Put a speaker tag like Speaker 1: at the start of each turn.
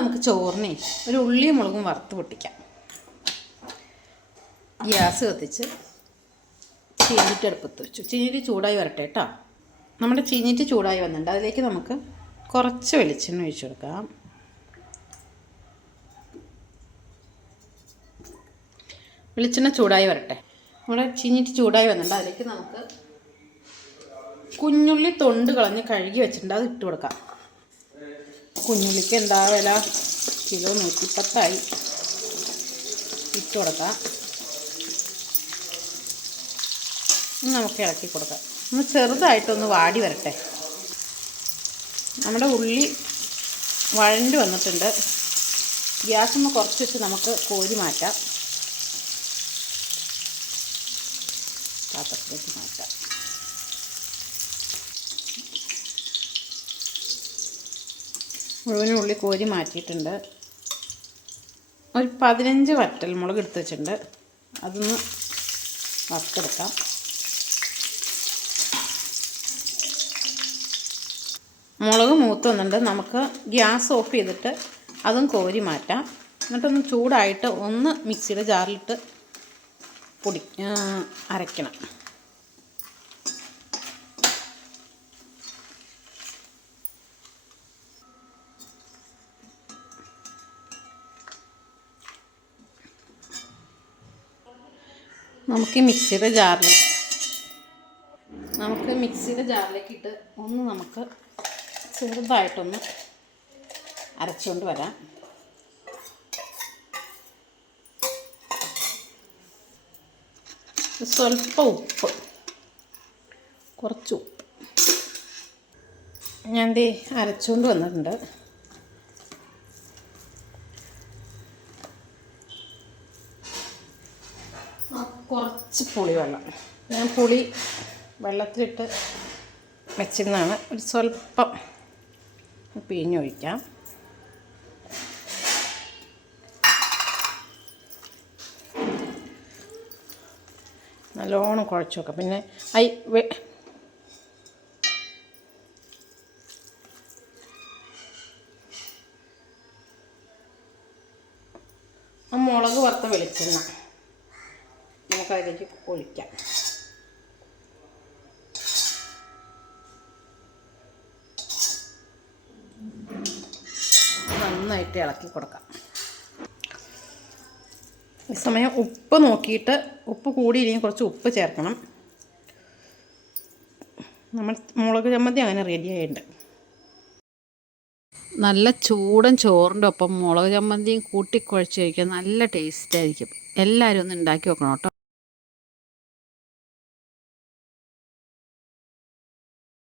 Speaker 1: നമുക്ക് ചോറിനെ ഒരു ഉള്ളിയും മുളകും വറുത്ത് പൊട്ടിക്കാം. ഗ്യാസ് കത്തിച്ച് ചീനിട്ട് അടുപ്പത്ത് വെച്ചു. ചീനിട്ട് ചൂടായി വരട്ടെ കേട്ടോ നമ്മുടെ ചീനിട്ട് ചൂടായി വന്നിട്ടുണ്ട്. അതിലേക്ക് നമുക്ക് കുറച്ച് വെളിച്ചെണ്ണ ഒഴിച്ചു കൊടുക്കാം. വെളിച്ചെണ്ണ ചൂടായി വരട്ടെ. നമ്മുടെ ചീഞ്ഞിട്ട് ചൂടായി വന്നിട്ടുണ്ട്. അതിലേക്ക് നമുക്ക് കുഞ്ഞുള്ളി തൊണ്ട് കളഞ്ഞ് കഴുകി വെച്ചിട്ടുണ്ട്. അത് ഇട്ട് കൊടുക്കാം. കുഞ്ഞുള്ളിക്ക് എന്താ വില? കിലോ നൂറ്റിപ്പത്തായി. ഇട്ട് കൊടുക്കാം നമുക്ക് ഇളക്കി കൊടുക്കാം. ഒന്ന് ചെറുതായിട്ടൊന്ന് വാടി വരട്ടെ. നമ്മുടെ ഉള്ളി വഴണ്ടി വന്നിട്ടുണ്ട്. ഗ്യാസ് ഒന്ന് കുറച്ച് വെച്ച് നമുക്ക് കോരി മാറ്റാം. പാത്രത്തിലേക്ക് മാറ്റാം. മുഴുവൻ ഉള്ളി കോരി മാറ്റിയിട്ടുണ്ട്. ഒരു പതിനഞ്ച് വറ്റൽ മുളക് എടുത്ത് വെച്ചിട്ടുണ്ട്. അതൊന്ന് വറുത്തെടുക്കാം. മുളക് മൂത്ത് വന്നിട്ടുണ്ട്. നമുക്ക് ഗ്യാസ് ഓഫ് ചെയ്തിട്ട് അതും കോരി മാറ്റാം. എന്നിട്ടൊന്ന് ചൂടായിട്ട് ഒന്ന് മിക്സിയുടെ ജാറിലിട്ട് പൊടി അരയ്ക്കണം. നമുക്ക് മിക്സിയുടെ ജാറിൽ നമുക്ക് മിക്സിയുടെ ജാറിലേക്ക് ഇട്ട് ഒന്ന് നമുക്ക് ചെറുതായിട്ടൊന്ന് അരച്ചുകൊണ്ട് വരാം. സ്വല്പം ഉപ്പ്. കുറച്ച് ഉപ്പ്. ഞാൻ ദേ അരച്ചുകൊണ്ട് വന്നിട്ടുണ്ട്. കുറച്ച് പുളി വെള്ളം ഞാൻ പുളി വെള്ളത്തിലിട്ട് വെച്ചിരുന്നാണ് ഒരു സ്വല്പം പിഴിഞ്ഞൊഴിക്കാം. നല്ലോണം കുഴച്ച് വെക്കാം പിന്നെ ഐ മുളക് വറുത്ത വെളിച്ചെണ്ണ. നമുക്കതിലേക്ക് ഒഴിക്കാം. നന്നായിട്ട് ഇളക്കി കൊടുക്കാം. ഈ സമയം ഉപ്പ് നോക്കിയിട്ട് ഉപ്പ് കൂടിയില്ലെങ്കിൽ കുറച്ച് ഉപ്പ് ചേർക്കണം. നമ്മൾ മുളക് ചമ്മന്തി അങ്ങനെ റെഡി ആയിട്ടുണ്ട്. നല്ല ചൂടൻ ചോറിന്റെ ഒപ്പം മുളക് ചമ്മന്തിയും കൂട്ടിക്കുഴച്ച് കഴിക്കാൻ നല്ല ടേസ്റ്റ് ആയിരിക്കും. എല്ലാവരും ഒന്ന് ഉണ്ടാക്കി വെക്കണം കേട്ടോ.